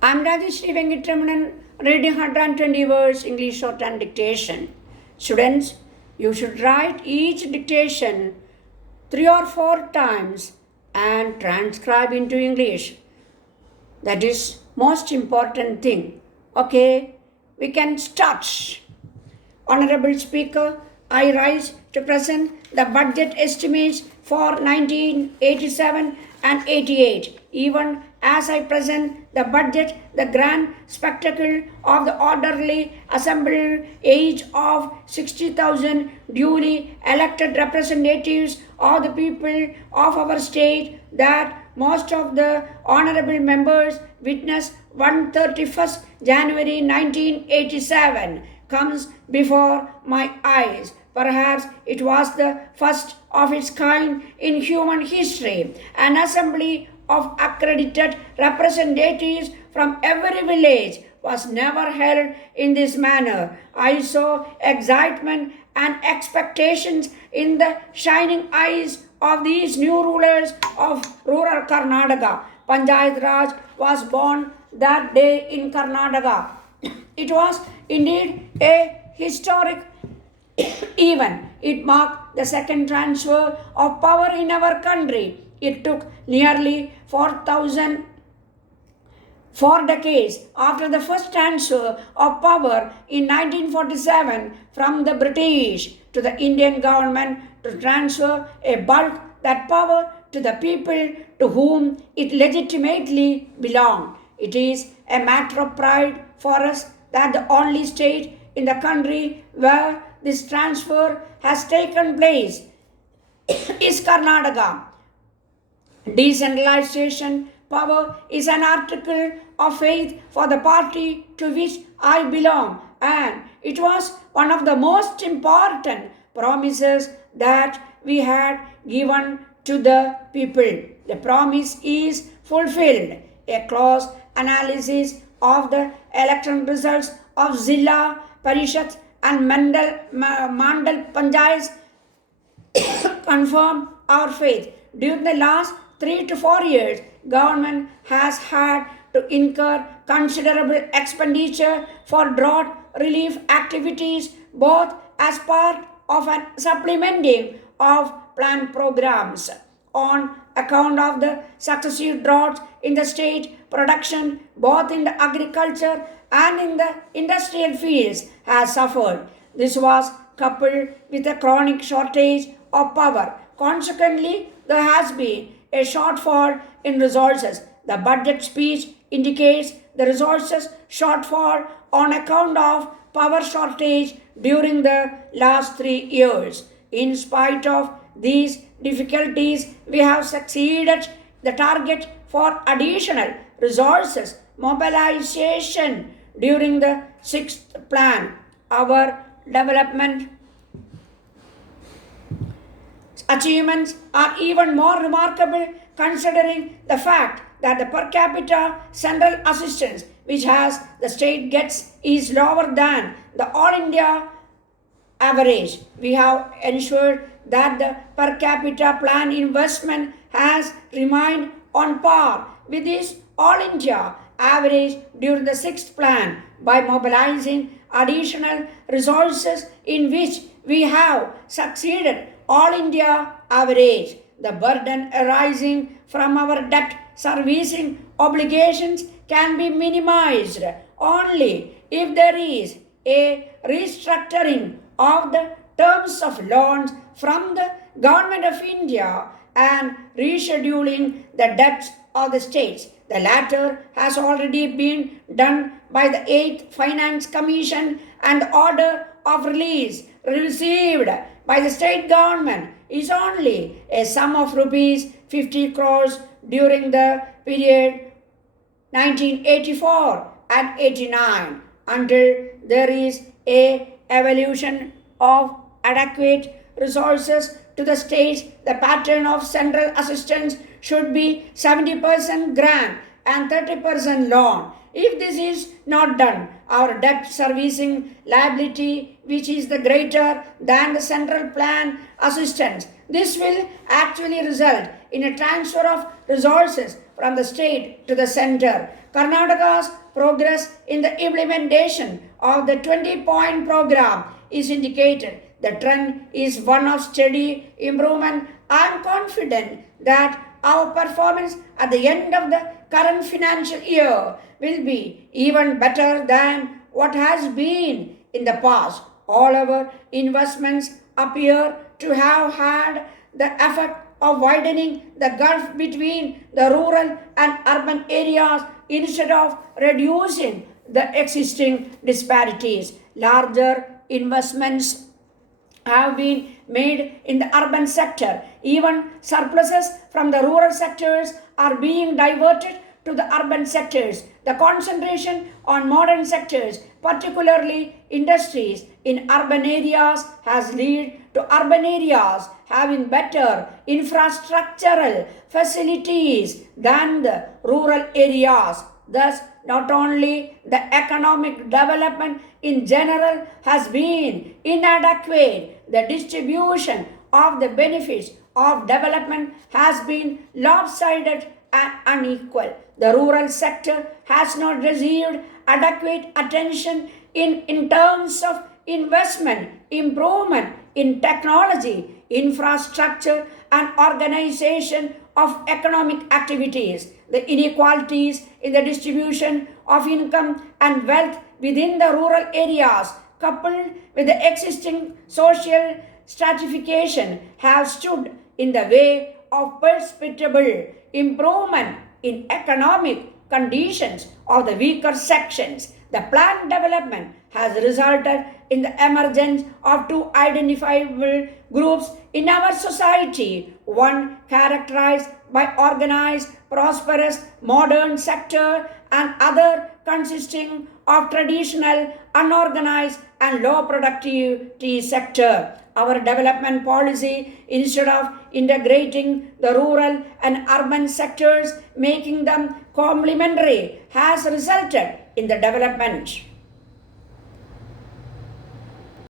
I'm Rajeswary Venkitaramanan, reading 120 words English Shorthand Dictation. Students, you should write each dictation 3 or 4 times and transcribe into English. That is most important thing. Okay, we can start. Honorable Speaker, I rise to present the budget estimates for 1987 and 88. Even as I present the budget, the grand spectacle of the orderly assembled age of 60,000 duly elected representatives of the people of our state, that most of the honorable members witnessed 131st January 1987 comes before my eyes. Perhaps it was the first of its kind in human history. An assembly of accredited representatives from every village was never held in this manner. I saw excitement and expectations in the shining eyes of these new rulers of rural Karnataka. Panchayat Raj was born that day in Karnataka. It was indeed a historic event. It marked the second transfer of power in our country. It took nearly 4 decades after the first transfer of power in 1947 from the British to the Indian government to transfer a bulk that power to the people to whom it legitimately belonged. It is a matter of pride for us that the only state in the country where this transfer has taken place is Karnataka. Decentralization power is an article of faith for the party to which I belong, and it was one of the most important promises that we had given to the people. The promise is fulfilled. A close analysis of the election results of Zilla Parishad and Mandal Panchayats confirm our faith. During the last 3 to 4 years, government has had to incur considerable expenditure for drought relief activities, both as part of a supplementing of planned programs. On account of the successive droughts in the state, production both in the agriculture and in the industrial fields has suffered. This was coupled with a chronic shortage of power. Consequently, there has been a shortfall in resources. The budget speech indicates the resources shortfall on account of power shortage during the last 3 years. In spite of these difficulties, we have succeeded the target for additional resources mobilization during the 6th plan. Our development achievements are even more remarkable considering the fact that the per capita central assistance which has the state gets is lower than the all India average. We have ensured that the per capita plan investment has remained on par with this all India average during the 6th plan by mobilizing additional resources in which we have succeeded all India average. The burden arising from our debt servicing obligations can be minimized only if there is a restructuring of the terms of loans from the Government of India and rescheduling the debts of the states. The latter has already been done by the 8th Finance Commission, and the order of release received by the state government is only a sum of rupees 50 crores during the period 1984 and 89 until there is a evolution of adequate resources to the states. The pattern of central assistance should be 70% grant and 30% loan. If this is not done, our debt servicing liability, which is the greater than the central plan assistance, this will actually result in a transfer of resources from the state to the center. Karnataka's progress in the implementation of the 20-point program is indicated. The trend is one of steady improvement. I am confident that our performance at the end of the current financial year will be even better than what has been in the past. All our investments appear to have had the effect of widening the gulf between the rural and urban areas instead of reducing the existing disparities. Larger investments have been made in the urban sector. Even surpluses from the rural sectors are being diverted to the urban sectors. The concentration on modern sectors, particularly industries in urban areas, has led to urban areas having better infrastructural facilities than the rural areas. Thus, not only the economic development in general has been inadequate, the distribution of the benefits of development has been lopsided and unequal. The rural sector has not received adequate attention in terms of investment, improvement in technology, infrastructure, and organization of economic activities. The inequalities in the distribution of income and wealth within the rural areas, coupled with the existing social stratification, have stood in the way of perceptible improvement in economic conditions of the weaker sections. The planned development has resulted in the emergence of two identifiable groups in our society. One characterized by organized, prosperous, modern sector, and other consisting of traditional, unorganized, and low productivity sector. Our development policy, instead of integrating the rural and urban sectors, making them complementary, has resulted in the development